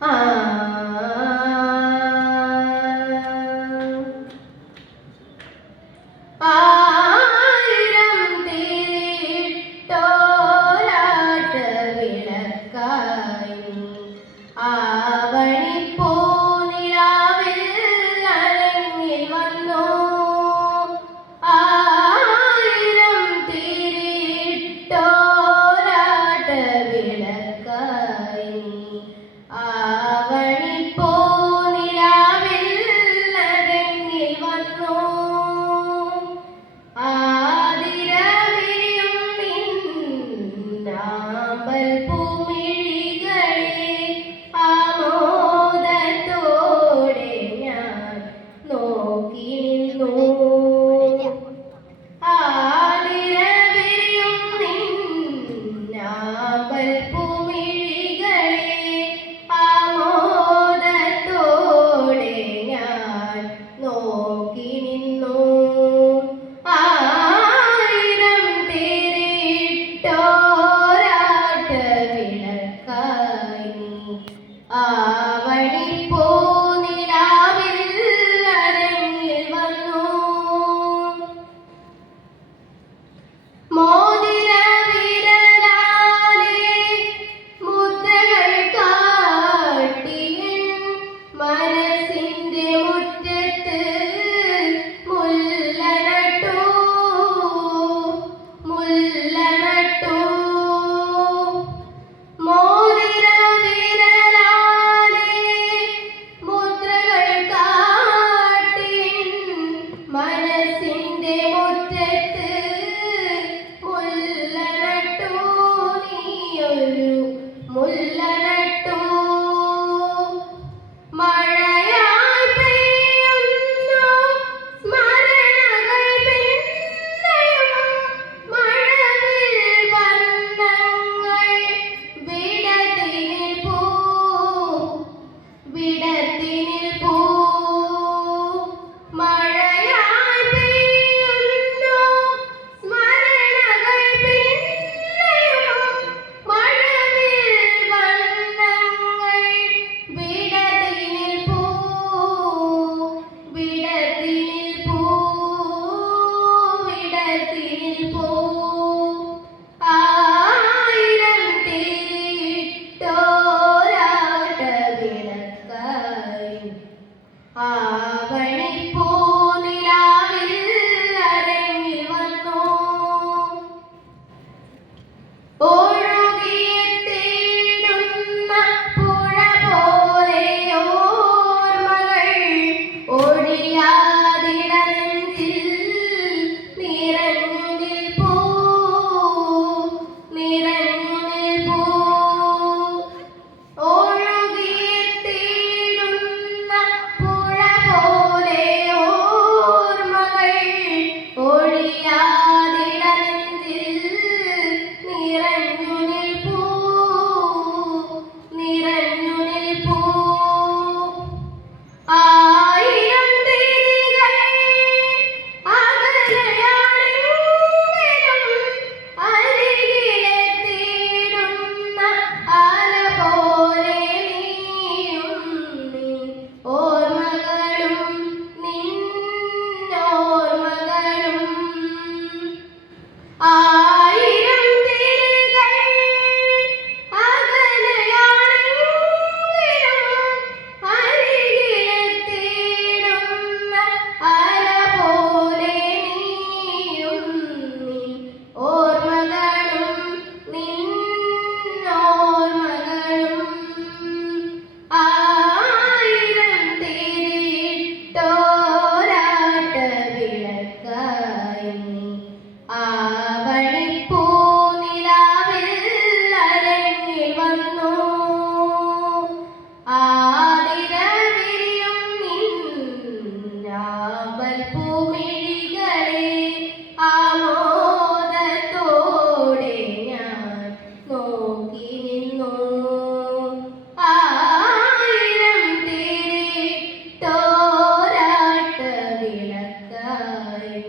ആ ആയിരം തിരിയിട്ടോരാട്ട വിളക്കായി ആവണിപ്പൂനിലാവിൽ അരങ്ങിൽ വന്നു. ആയിരം തിരിയിട്ടോരാട്ട വിളക്കായി ആവണിപ്പൂനിലാവിൽ അരങ്ങിൽ വന്നു. ആതിരവിരിയും നിന്നാമ്പൽ പൂമിഴികളെ ആമോദത്തോടെ ഞാൻ നോക്കി നിന്നു. ആതിരവിരിയും നിന്നാമ്പൽ പൂമിഴികളെ ആമോദത്തോടെ ഞാൻ നോക്കി നിന്നു. ആയിരം തിരിയിട്ടോരാട്ട വിളക്കായി ആവണിപ്പൂനിലാവിൽ അരങ്ങിൽ വന്നു. മോതിരവിരലാലെ മുദ്രകൾ കാട്ടി മനസ്സിന്റെ മുറ്റത്ത് മുല്ല നട്ടു. മോതിരവിരലാലെ മുദ്രകൾ കാട്ടി മനസ്സിന്റെ മുറ്റത്ത് മുല്ല നട്ടു. നീയൊരു മുല്ല നട്ടു. മഴയായി പെയ്യുന്നു സ്മരണകൾ പിന്നെയും മഴവിൽ വർണ്ണങ്ങൾ വിടർത്തിനിൽ പൂ. മഴയായി പെയ്യുന്നു സ്മരണകൾ പിന്നെയും മഴവിൽ വർണ്ണങ്ങൾ വിടർത്തിനിൽ പൂ. ആയിരം തിരിയിട്ടോരാട്ട വിളക്കായി ആവണിപ്പൂനിലാവിൽ അരങ്ങിൽ വന്നു. ഒഴുകിയെത്തിയിടുന്ന പുഴ പോലെ ഓർമ്മകൾ ഒഴിയാതിടനെഞ്ചിൽ നിറഞ്ഞു നിൽപ്പൂ. ഒഴുകിയെത്തിയിടുന്ന പുഴ പോലെ ഓർമ്മകൾ ഒഴിയാതിടനെഞ്ചിൽ നിറഞ്ഞു നിൽപ്പൂ. ആയിരം തിരികൾ അകലെയാണെങ്കിലും അരികിലെത്തിയിടുന്ന അല പോലെ നീയും നിൻ ഓർമ്മകളും നിന്നോർമ്മകളും. ആയിരം തിരികൾ അകലെയാണെങ്കിലും അരികിലെത്തിയിടുന്ന അല പോലെ നീയും നിൻ ഓർമ്മകളും നിന്നോർമ്മകളും. ആയിരം തിരിയിട്ടോരാട്ട വിളക്കായി ആവണിപ്പൂനിലാവിൽ അരങ്ങിൽ വന്നു. ആതിരവിരിയും നിന്നാമ്പൽ പൂമിഴികളെ ആമോദത്തോടെ ഞാൻ നോക്കി നിന്നു. ആയിരം തിരിയിട്ടോരാട്ട വിളക്കായി